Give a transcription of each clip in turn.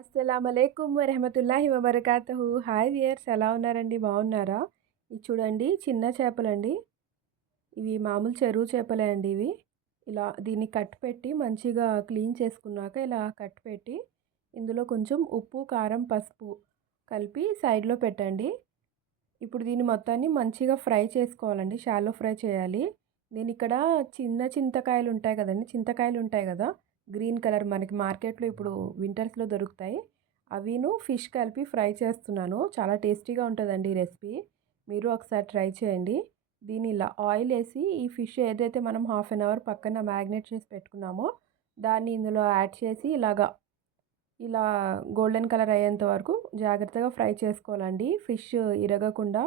అస్సలాముఅలైకుం వరహమతుల్లాహి వబర్కాతుహు. Hi viewers, ఎలా ఉన్నారండి? బాగున్నారా? ఇది చూడండి, చిన్న చేపలండి. ఇవి మామూలు చెరువు చేపలే అండి. ఇలా దీన్ని కట్ పెట్టి మంచిగా క్లీన్ చేసుకున్నాక ఇలా కట్ పెట్టి ఇందులో కొంచెం ఉప్పు, కారం, పసుపు కలిపి సైడ్లో పెట్టండి. ఇప్పుడు దీన్ని మొత్తాన్ని మంచిగా ఫ్రై చేసుకోవాలండి. షాలో ఫ్రై చేయాలి. నేను ఇక్కడ చిన్న చింతకాయలు ఉంటాయి కదండి, చింతకాయలు ఉంటాయి కదా, గ్రీన్ కలర్, మనకి మార్కెట్లో ఇప్పుడు వింటర్స్లో దొరుకుతాయి. అవిను ఫిష్ కలిపి ఫ్రై చేస్తున్నాను. చాలా టేస్టీగా ఉంటుందండి ఈ రెసిపీ. మీరు ఒకసారి ట్రై చేయండి. దీని ఇలా ఆయిల్ వేసి ఈ ఫిష్ ఏదైతే మనం హాఫ్ అన్ అవర్ పక్కన మ్యాగ్నేట్ చేసి పెట్టుకున్నామో దాన్ని ఇందులో యాడ్ చేసి ఇలా గోల్డెన్ కలర్ అయ్యేంత వరకు జాగ్రత్తగా ఫ్రై చేసుకోవాలండి. ఫిష్ ఇరగకుండా.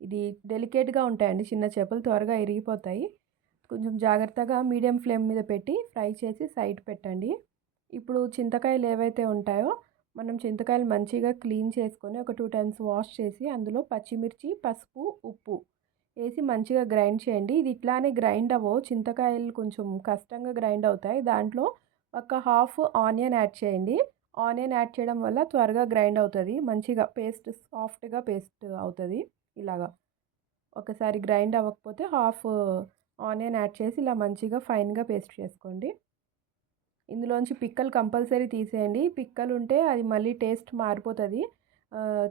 ఇది డెలికేట్గా ఉంటాయండి, చిన్న చేపలు త్వరగా ఇరిగిపోతాయి. కొంచెం జాగ్రత్తగా మీడియం ఫ్లేమ్ మీద పెట్టి ఫ్రై చేసి సైడ్ పెట్టండి. ఇప్పుడు చింతకాయలు ఏవైతే ఉంటాయో మనం చింతకాయలు మంచిగా క్లీన్ చేసుకొని ఒక 2 టైమ్స్ వాష్ చేసి అందులో పచ్చిమిర్చి, పసుపు, ఉప్పు వేసి మంచిగా గ్రైండ్ చేయండి. ఇది ఇట్లానే గ్రైండ్ అవ్వవు, చింతకాయలు కొంచెం కష్టంగా గ్రైండ్ అవుతాయి. దాంట్లో ఒక హాఫ్ ఆనియన్ యాడ్ చేయండి. ఆనియన్ యాడ్ చేయడం వల్ల త్వరగా గ్రైండ్ అవుతుంది, మంచిగా పేస్ట్ సాఫ్ట్గా పేస్ట్ అవుతుంది. ఇలాగా ఒకసారి గ్రైండ్ అవ్వకపోతే హాఫ్ ఆనియన్ యాడ్ చేసి ఇలా మంచిగా ఫైన్గా పేస్ట్ చేసుకోండి. ఇందులోంచి పిక్కలు కంపల్సరీ తీసేయండి. పిక్కలు ఉంటే అది మళ్ళీ టేస్ట్ మారిపోతుంది,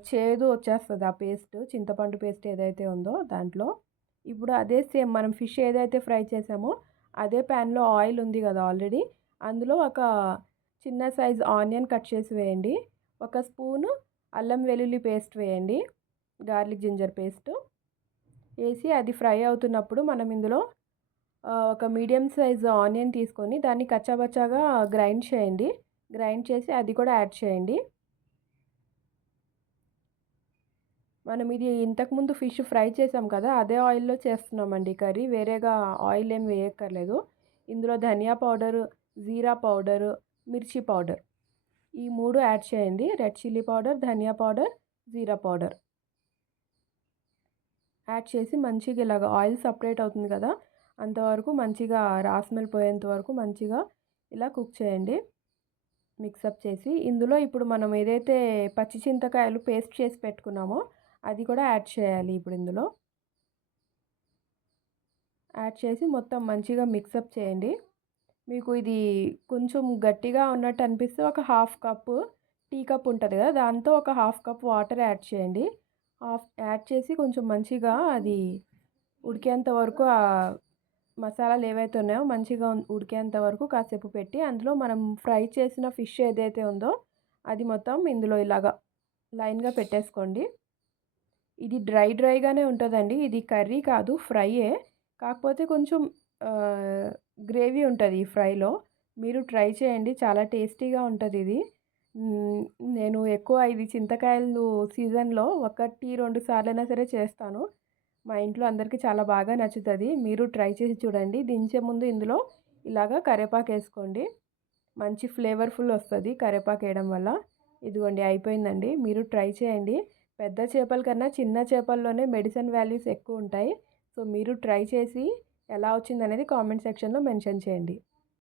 చేదు వచ్చేస్తుంది ఆ పేస్ట్, చింతపండు పేస్ట్ ఏదైతే ఉందో దాంట్లో. ఇప్పుడు అదే సేమ్ మనం ఫిష్ ఏదైతే ఫ్రై చేసామో అదే ప్యాన్లో ఆయిల్ ఉంది కదా ఆల్రెడీ, అందులో ఒక చిన్న సైజ్ ఆనియన్ కట్ చేసి వేయండి. ఒక స్పూను అల్లం వెల్లుల్లి పేస్ట్ వేయండి, గార్లిక్ జింజర్ పేస్ట్ వేసి అది ఫ్రై అవుతున్నప్పుడు మనం ఇందులో ఒక మీడియం సైజ్ ఆనియన్ తీసుకొని దాన్ని కచ్చాబచ్చాగా గ్రైండ్ చేయండి. గ్రైండ్ చేసి అది కూడా యాడ్ చేయండి. మనం ఇది ఇంతకుముందు ఫిష్ ఫ్రై చేసాం కదా, అదే ఆయిల్లో చేస్తున్నామండి కర్రీ, వేరేగా ఆయిల్ ఏం వేయక్కర్లేదు. ఇందులో ధనియా పౌడరు, జీరా పౌడరు, మిర్చి పౌడర్ ఈ 3 యాడ్ చేయండి. రెడ్ చిల్లీ పౌడర్, ధనియా పౌడర్, జీరా పౌడర్ యాడ్ చేసి మంచిగా ఇలాగ ఆయిల్ సపరేట్ అవుతుంది కదా అంతవరకు మంచిగా స్మెల్ పోయేంత వరకు మంచిగా ఇలా కుక్ చేయండి. మిక్సప్ చేసి ఇందులో ఇప్పుడు మనం ఏదైతే పచ్చి చింతకాయలు పేస్ట్ చేసి పెట్టుకున్నామో అది కూడా యాడ్ చేయాలి. ఇప్పుడు ఇందులో యాడ్ చేసి మొత్తం మంచిగా మిక్సప్ చేయండి. మీకు ఇది కొంచెం గట్టిగా ఉన్నట్టు అనిపిస్తే ఒక హాఫ్ కప్పు, టీ కప్ ఉంటుంది కదా, దాంతో ఒక హాఫ్ కప్ వాటర్ యాడ్ చేయండి. యాడ్ చేసి కొంచెం మంచిగా అది ఉడికేంత వరకు మసాలాలు ఏవైతే ఉన్నాయో మంచిగా ఉడికేంత వరకు కాసేపు పెట్టి అందులో మనం ఫ్రై చేసిన ఫిష్ ఏదైతే ఉందో అది మొత్తం ఇందులో ఇలాగా లైన్గా పెట్టేసుకోండి. ఇది డ్రైగానే ఉంటుందండి, ఇది కర్రీ కాదు, ఫ్రైయే. కాకపోతే కొంచెం గ్రేవీ ఉంటుంది ఈ ఫ్రైలో. మీరు ట్రై చేయండి, చాలా టేస్టీగా ఉంటుంది ఇది. నేను ఎక్కువ ఇది చింతకాయలు సీజన్లో 1-2 సార్లైనా సరే చేస్తాను. మా ఇంట్లో అందరికీ చాలా బాగా నచ్చుతుంది. మీరు ట్రై చేసి చూడండి. దించే ముందు ఇందులో ఇలాగా కరివేపాకు వేసుకోండి, మంచి ఫ్లేవర్ఫుల్ వస్తుంది కరివేపాకు వేయడం వల్ల. ఇదిగోండి అయిపోయిందండి, మీరు ట్రై చేయండి. పెద్ద చేపల కన్నా చిన్న చేపల్లోనే మెడిసిన్ వాల్యూస్ ఎక్కువ ఉంటాయి. సో మీరు ట్రై చేసి ఎలా వచ్చిందనేది కామెంట్ సెక్షన్లో మెన్షన్ చేయండి.